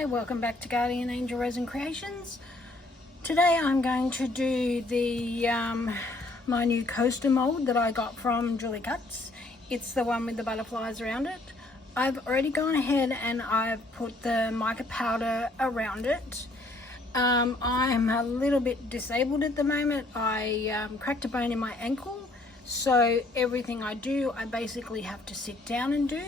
Hi, welcome back to Guardian Angel Resin Creations. Today I'm going to do the my new coaster mold that I got from Julie Cuts. It's the one with the butterflies around it. I've already gone ahead and I've put the mica powder around it. I'm a little bit disabled at the moment. I cracked a bone in my ankle, so everything I do I basically have to sit down and do.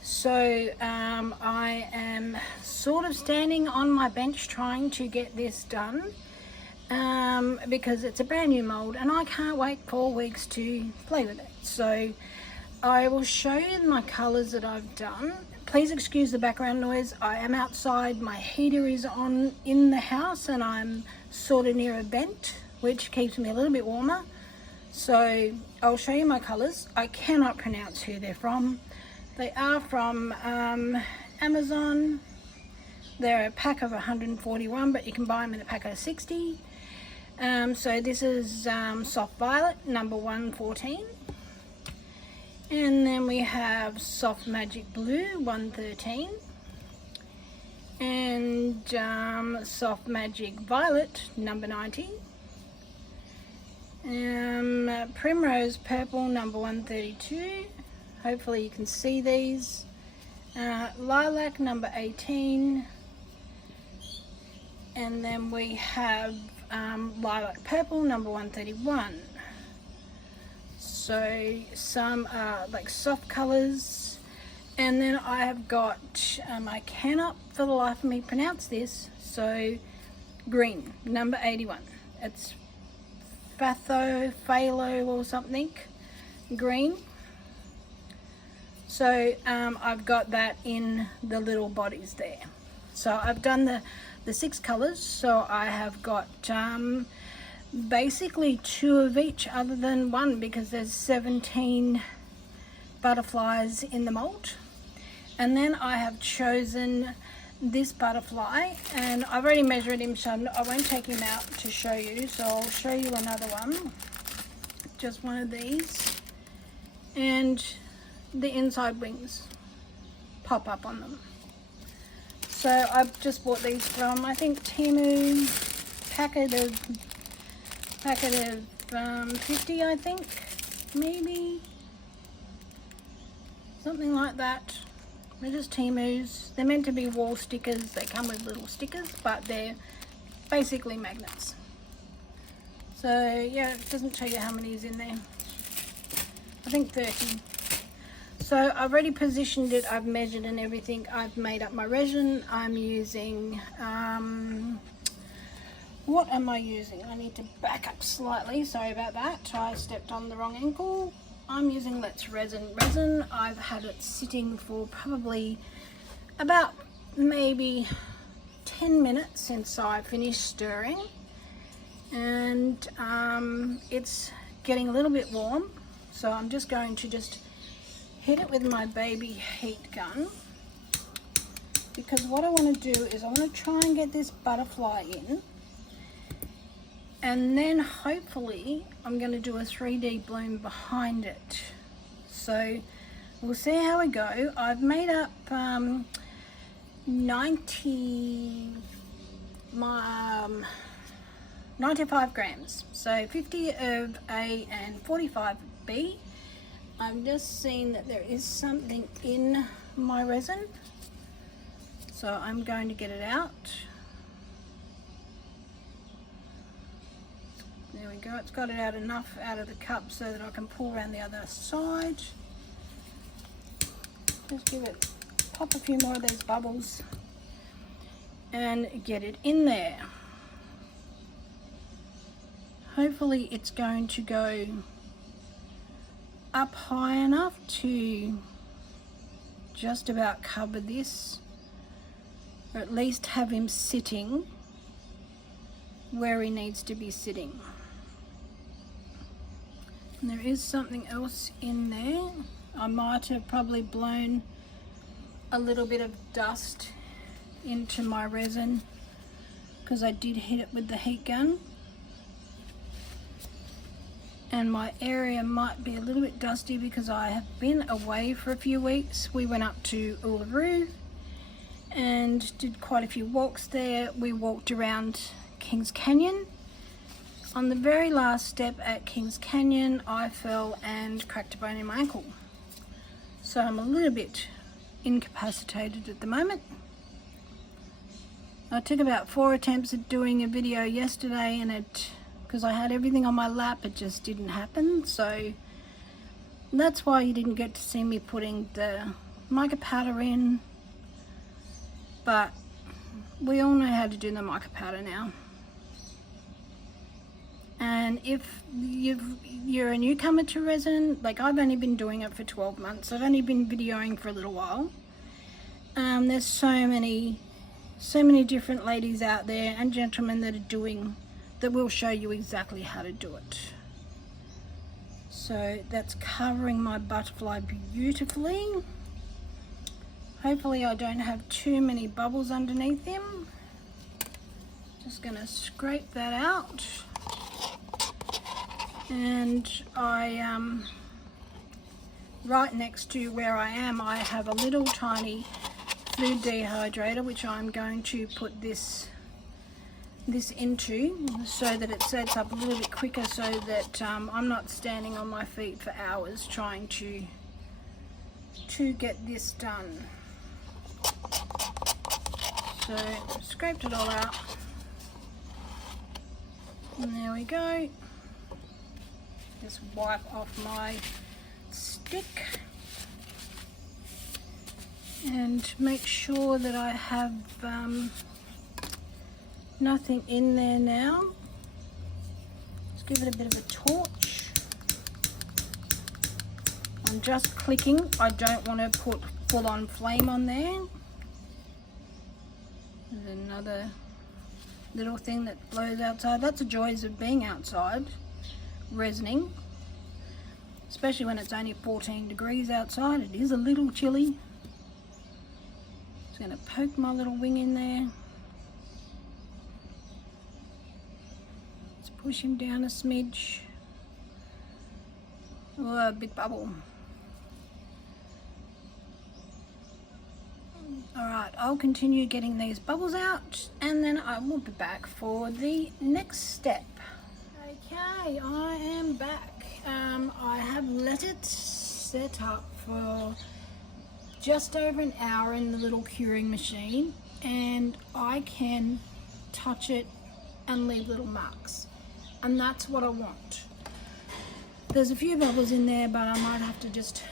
So I am sort of standing on my bench trying to get this done because it's a brand new mold and I can't wait 4 weeks to play with it. So I will show you my colours that I've done. Please excuse the background noise. I am outside, my heater is on in the house and I'm sort of near a vent which keeps me a little bit warmer. So I'll show you my colours. I cannot pronounce who they're from. They are from Amazon. They're a pack of 141, but you can buy them in a pack of 60. So this is Soft Violet, number 114. And then we have Soft Magic Blue, 113. And Soft Magic Violet, number 90. Primrose Purple, number 132. Hopefully you can see these. Lilac, number 18. And then we have Lilac Purple, number 131. So some are like soft colours. And then I have got, I cannot for the life of me pronounce this, so green, number 81. It's Phthalo or something, green. So I've got that in the little bodies there. So I've done the 6 colours. So I have got basically 2 of each other than 1 because there's 17 butterflies in the mold. And then I have chosen this butterfly and I've already measured him, so I won't take him out to show you. So I'll show you another one, just one of these. And the inside wings pop up on them. So I've just bought these from, I think, Temu, packet of 50, I think, maybe something like that. They're just Temus. They're meant to be wall stickers. They come with little stickers, but they're basically magnets. So yeah, it doesn't tell you how many is in there. I think 30. So I've already positioned it, I've measured and everything. I've made up my resin. I'm using, what am I using? I need to back up slightly, sorry about that. I stepped on the wrong ankle. I'm using Let's Resin resin. I've had it sitting for probably about maybe 10 minutes since I finished stirring. And it's getting a little bit warm. So I'm just going to hit it with my baby heat gun, because what I want to do is I want to try and get this butterfly in, and then hopefully I'm going to do a 3D bloom behind it. So we'll see how we go. I've made up 95 grams, so 50 of A and 45 of B. I've just seen that there is something in my resin, so I'm going to get it out. There we go, it's got it out enough out of the cup so that I can pull around the other side. Just give it, pop a few more of those bubbles and get it in there. Hopefully it's going to go up high enough to just about cover this, or at least have him sitting where he needs to be sitting. And there is something else in there. I might have probably blown a little bit of dust into my resin because I did hit it with the heat gun. And my area might be a little bit dusty because I have been away for a few weeks. We went up to Uluru and did quite a few walks there. We walked around Kings Canyon. On the very last step at Kings Canyon, I fell and cracked a bone in my ankle. So I'm a little bit incapacitated at the moment. I took about 4 attempts at doing a video yesterday, and because I had everything on my lap, it just didn't happen. So that's why you didn't get to see me putting the mica powder in. But we all know how to do the mica powder now. And if you're a newcomer to resin, like I've only been doing it for 12 months. I've only been videoing for a little while. There's so many different ladies out there and gentlemen that will show you exactly how to do it. So that's covering my butterfly beautifully. Hopefully I don't have too many bubbles underneath him. Just gonna scrape that out. And right next to where I am, I have a little tiny food dehydrator, which I'm going to put this into so that it sets up a little bit quicker, so that I'm not standing on my feet for hours trying to get this done. So scraped it all out, and there we go. Just wipe off my stick and make sure that I have nothing in there now. Let's give it a bit of a torch. I'm just clicking. I don't want to put full-on flame on there. There's another little thing that blows outside. That's the joys of being outside resining, especially when it's only 14 degrees outside. It is a little chilly. Just going to poke my little wing in there. Let's push him down a smidge. Oh, a big bubble. Alright, I'll continue getting these bubbles out, and then I will be back for the next step. Okay, I am back. I have let it set up for just over an hour in the little curing machine, and I can touch it and leave little marks, and that's what I want. There's a few bubbles in there, but I might have to just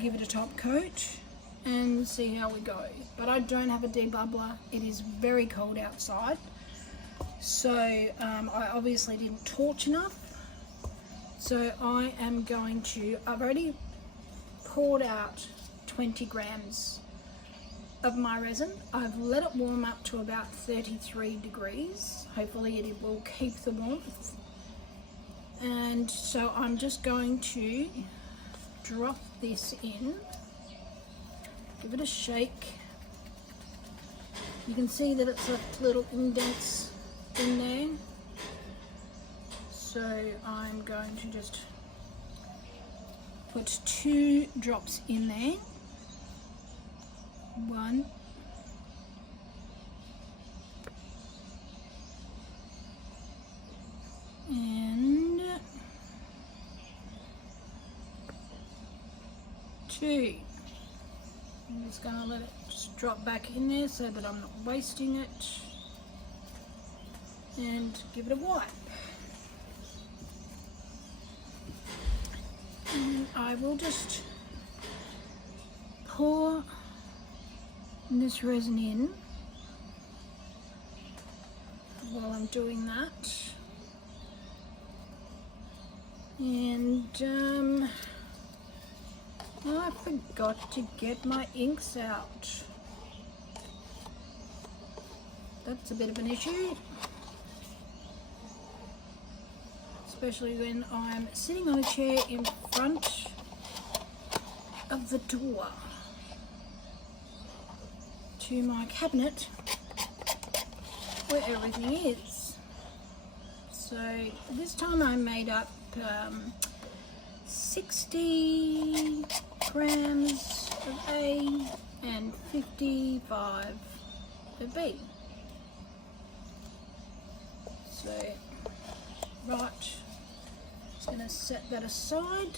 give it a top coat and see how we go. But I don't have a debubbler. It is very cold outside, so I obviously didn't torch enough. So I am going to, I've already poured out 20 grams of my resin. I've let it warm up to about 33 degrees. Hopefully it will keep the warmth. And so I'm just going to drop this in, give it a shake. You can see that it's left little indents in there. So I'm going to just put 2 drops in there. 1. And 2. I'm just going to let it just drop back in there so that I'm not wasting it. And give it a wipe. And I will just pour this resin in while I'm doing that. And I forgot to get my inks out. That's a bit of an issue, especially when I'm sitting on a chair in front of the door to my cabinet where everything is. So this time I made up 60 grams of A and 55 it be. So, right, just going to set that aside.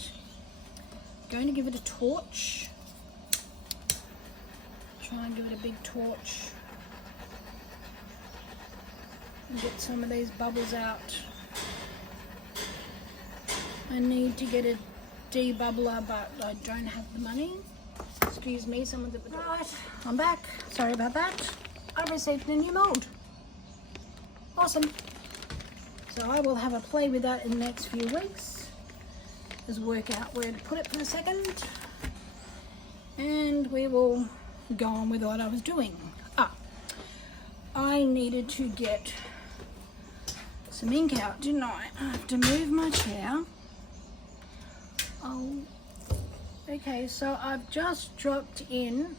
Going to give it a torch. Try and give it a big torch. And get some of these bubbles out. I need to get a debubbler, but I don't have the money. Excuse me, someone's at the door. Right, I'm back. Sorry about that. I've received a new mold. Awesome. So I will have a play with that in the next few weeks. Just work out where to put it for a second. And we will go on with what I was doing. I needed to get some ink out, didn't I? I have to move my chair. Oh, okay, so I've just dropped in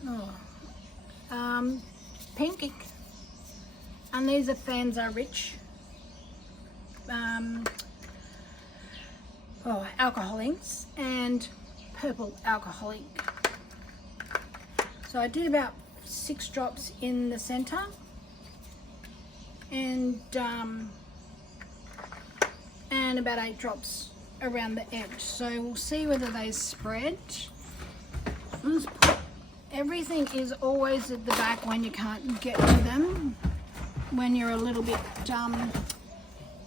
pink ink, and these are Fanza Rich alcohol inks and purple alcohol ink. So I did about 6 drops in the center and about 8 drops around the edge. So we'll see whether they spread. Everything is always at the back when you can't get to them, when you're a little bit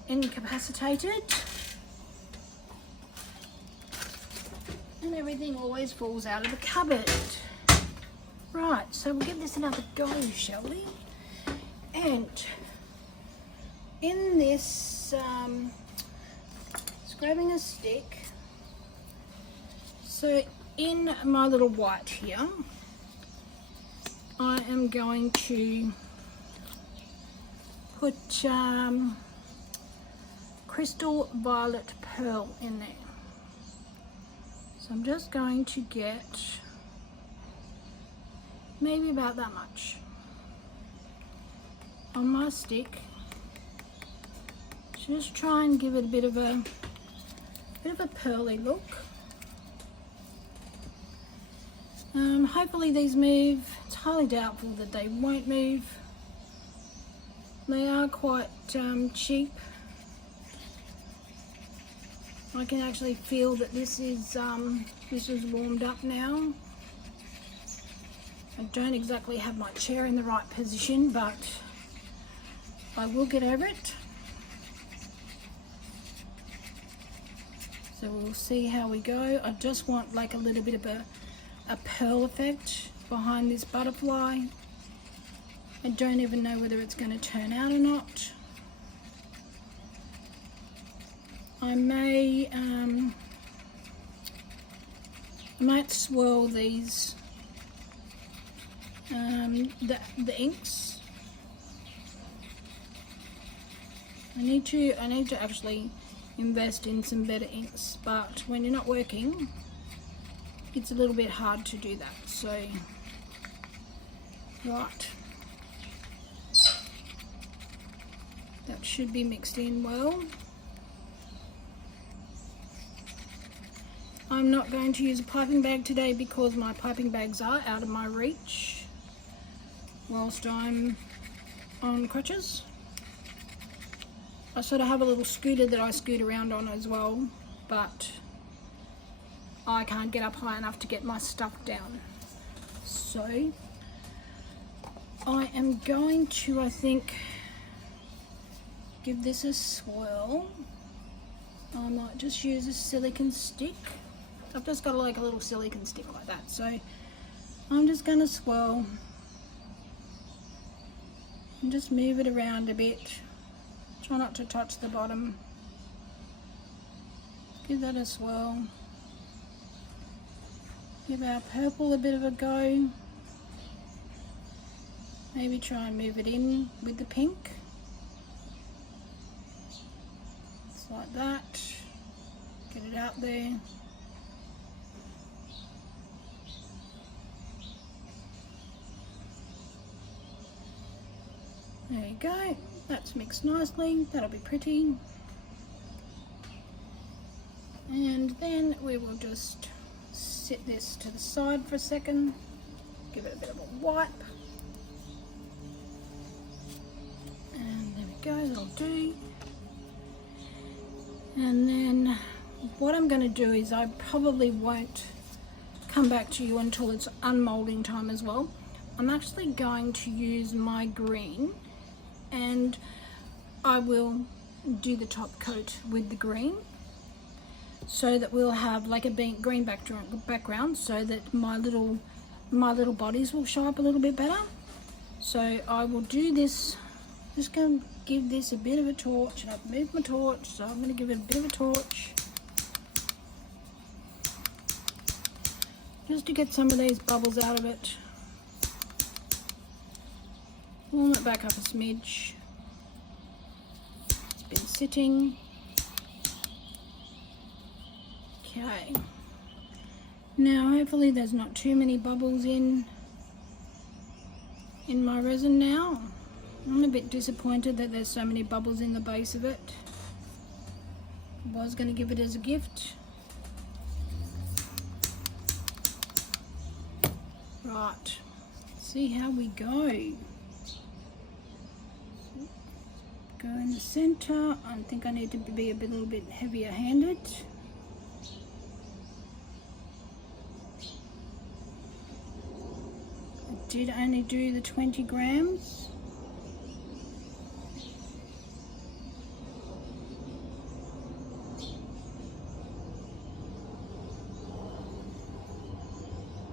incapacitated. And everything always falls out of the cupboard. Right, so we'll give this another go, shall we? And in this, just grabbing a stick. So in my little white here, I am going to put crystal violet pearl in there. So I'm just going to get maybe about that much on my stick. Just try and give it a bit of a pearly look. Hopefully these move. It's highly doubtful that they won't move. They are quite cheap. I can actually feel that this is warmed up now. I don't exactly have my chair in the right position, but I will get over it. So we'll see how we go. I just want like a little bit of a pearl effect behind this butterfly. I don't even know whether it's going to turn out or not. I might swirl these the inks. I need to actually invest in some better inks, but when you're not working, it's a little bit hard to do that. So, right, that should be mixed in well. I'm not going to use a piping bag today because my piping bags are out of my reach whilst I'm on crutches. I sort of have a little scooter that I scoot around on as well, but I can't get up high enough to get my stuff down. So I am going to, I think, give this a swirl. I might just use a silicone stick. I've just got like a little silicone stick like that. So I'm just going to swirl and just move it around a bit. Try not to touch the bottom. Give that a swirl. Give our purple a bit of a go. Maybe try and move it in with the pink. Just like that. Get it out there. There you go. That's mixed nicely. That'll be pretty. And then we will just sit this to the side for a second. Give it a bit of a wipe. do. And then what I'm going to do is I probably won't come back to you until it's unmolding time as well. I'm actually going to use my green, and I will do the top coat with the green so that we'll have like a green background so that my little bodies will show up a little bit better. So I will do this. Just going to give this a bit of a torch, and I've moved my torch, so I'm going to give it a bit of a torch just to get some of these bubbles out of it. Warm it back up a smidge. It's been sitting. Okay. Now hopefully there's not too many bubbles in my resin now. I'm a bit disappointed that there's so many bubbles in the base of it. I was going to give it as a gift. Right, see how we go. Go in the center. I think I need to be a little bit heavier handed. I did only do the 20 grams.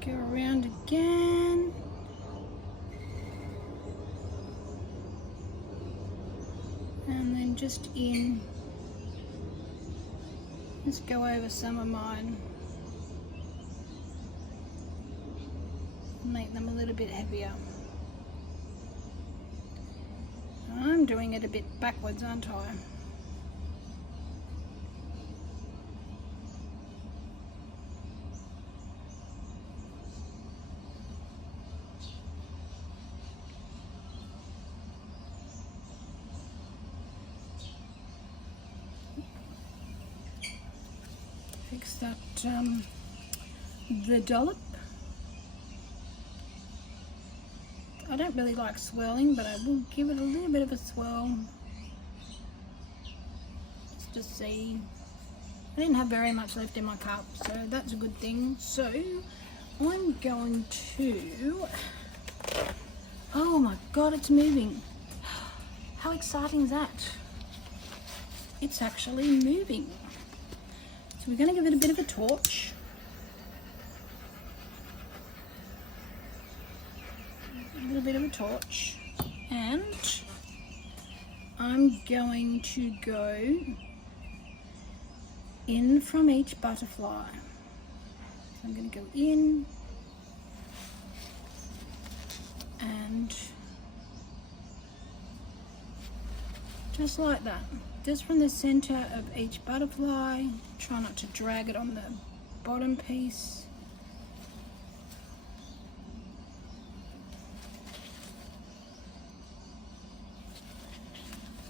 Go around again. And then just go over some of mine. Make them a little bit heavier. I'm doing it a bit backwards, aren't I? Fix that, the dollop. I don't really like swirling, but I will give it a little bit of a swirl. Just to see. I didn't have very much left in my cup, so that's a good thing. So I'm going to, oh my God, it's moving. How exciting is that? It's actually moving. So we're going to give it a bit of a torch. A little bit of a torch. And I'm going to go in from each butterfly. So I'm going to go in and just like that. Just from the center of each butterfly. Try not to drag it on the bottom piece.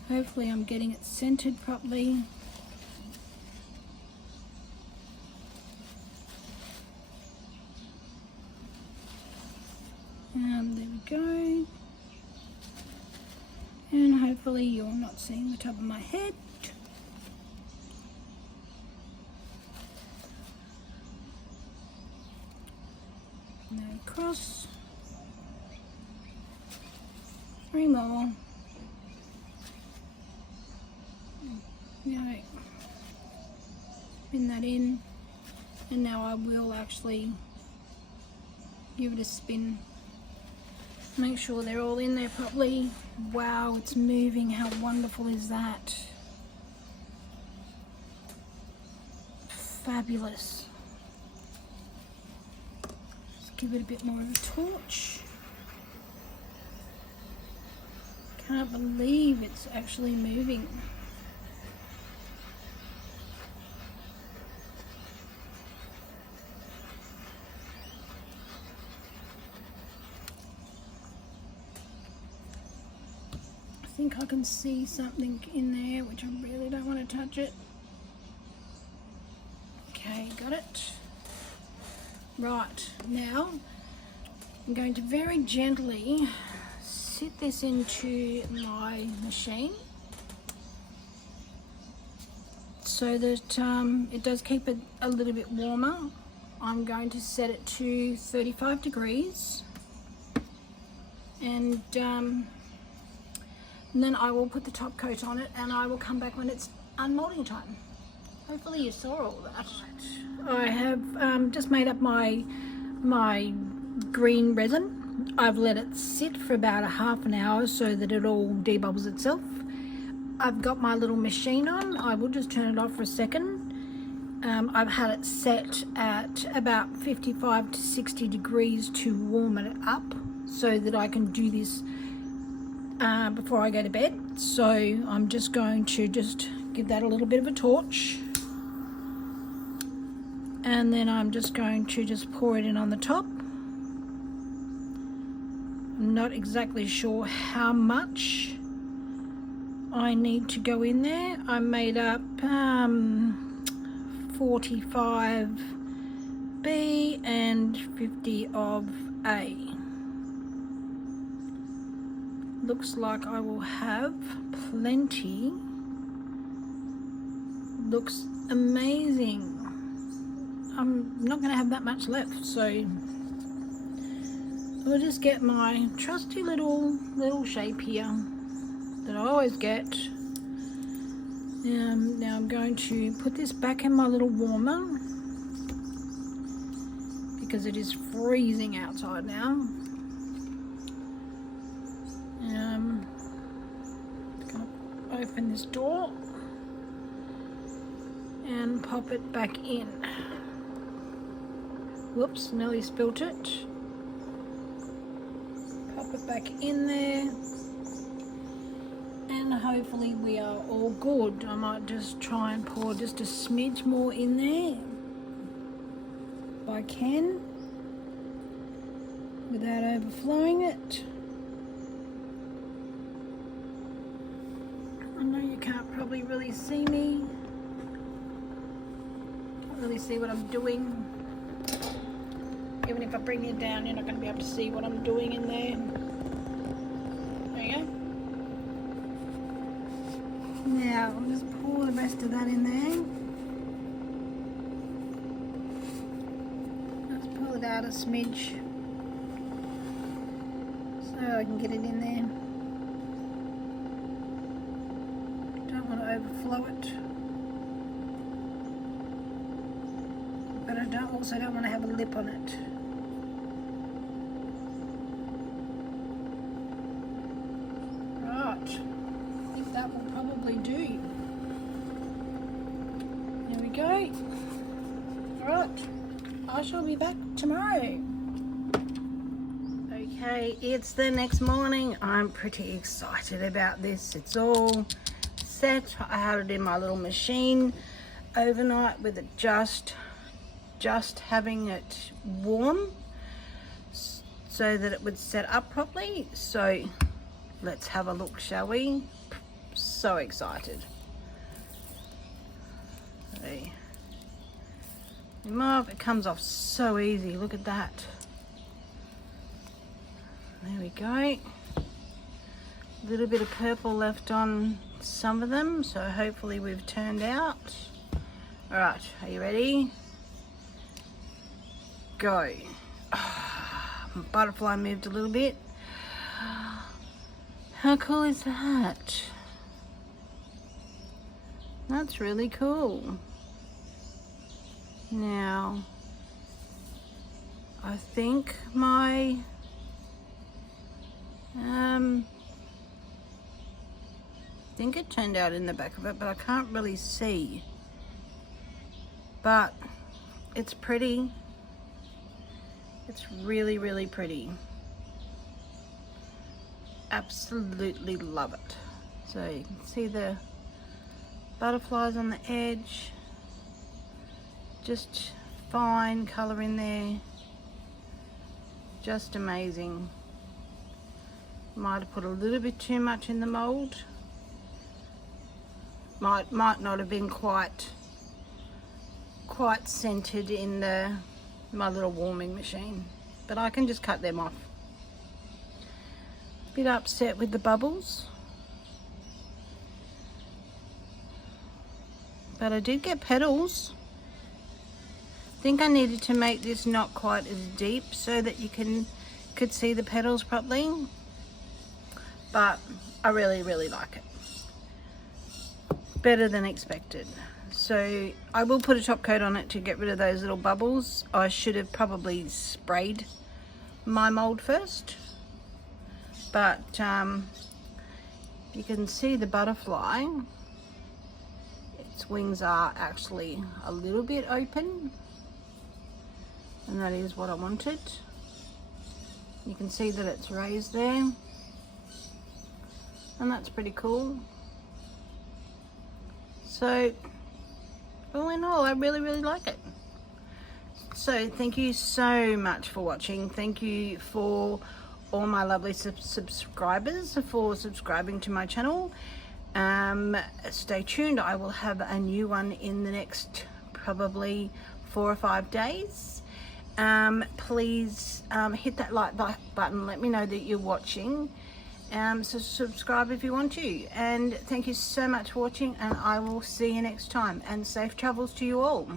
Hopefully I'm getting it centered properly. There we go. And hopefully you're not seeing the top of my head. Now across. 3 more. Right. Spin that in. And now I will actually give it a spin. Make sure they're all in there properly. Wow, it's moving. How wonderful is that? Fabulous. Let's give it a bit more of a torch. Can't believe it's actually moving. I think I can see something in there, which I really don't want to touch it. Okay, got it. Right, now I'm going to very gently sit this into my machine. so that it does keep it a little bit warmer. I'm going to set it to 35 degrees, and then I will put the top coat on it, and I will come back when it's unmolding time. Hopefully you saw all that. I have just made up my green resin. I've let it sit for about a half an hour so that it all debubbles itself. I've got my little machine on. I will just turn it off for a second. I've had it set at about 55 to 60 degrees to warm it up so that I can do this before I go to bed. So I'm just going to give that a little bit of a torch, and then I'm just going to pour it in on the top. I'm not exactly sure how much I need to go in there. I made up 45 B and 50 of A. Looks like I will have plenty. Looks amazing. I'm not going to have that much left, so I'll just get my trusty little shape here that I always get. Now I'm going to put this back in my little warmer because it is freezing outside now. Gonna open this door and pop it back in. Whoops, nearly spilt it. Pop it back in there, and hopefully we are all good. I might just try and pour just a smidge more in there if I can without overflowing it. I know you can't probably really see me. Can't really see what I'm doing. Even if I bring it down, you're not going to be able to see what I'm doing in there. There you go. Now I'll just pour the rest of that in there. Let's pull it out a smidge so I can get it in there. Don't want to overflow it, but I also don't want to have a lip on it. Right, I think that will probably do. There we go. Right, I shall be back tomorrow. Okay, it's the next morning. I'm pretty excited about this. It's all set. I had it in my little machine overnight with it just having it warm so that it would set up properly. So let's have a look, shall we? So excited. See. It comes off so easy. Look at that. There we go. A little bit of purple left on some of them, so hopefully we've turned out. All right, are you ready? Go. My butterfly moved a little bit. How cool is that? That's really cool. Now, I think my I think it turned out in the back of it, but I can't really see. But it's pretty. It's really, really pretty. Absolutely love it. So you can see the butterflies on the edge. Just fine colour in there. Just amazing. Might have put a little bit too much in the mould. Might not have been quite centered in my little warming machine, but I can just cut them off. Bit upset with the bubbles. but I did get petals. I think I needed to make this not quite as deep so that you could see the petals properly, but I really like it. Better than expected. So I will put a top coat on it to get rid of those little bubbles. I should have probably sprayed my mold first, but you can see the butterfly. Its wings are actually a little bit open, and that is what I wanted. You can see that it's raised there, and that's pretty cool. So all in all, I really like it. So thank you so much for watching. Thank you for all my lovely subscribers for subscribing to my channel. Stay tuned. I will have a new one in the next probably 4 or 5 days. Please hit that like button. Let me know that you're watching. So subscribe if you want to, and thank you so much for watching, and I will see you next time, and safe travels to you all.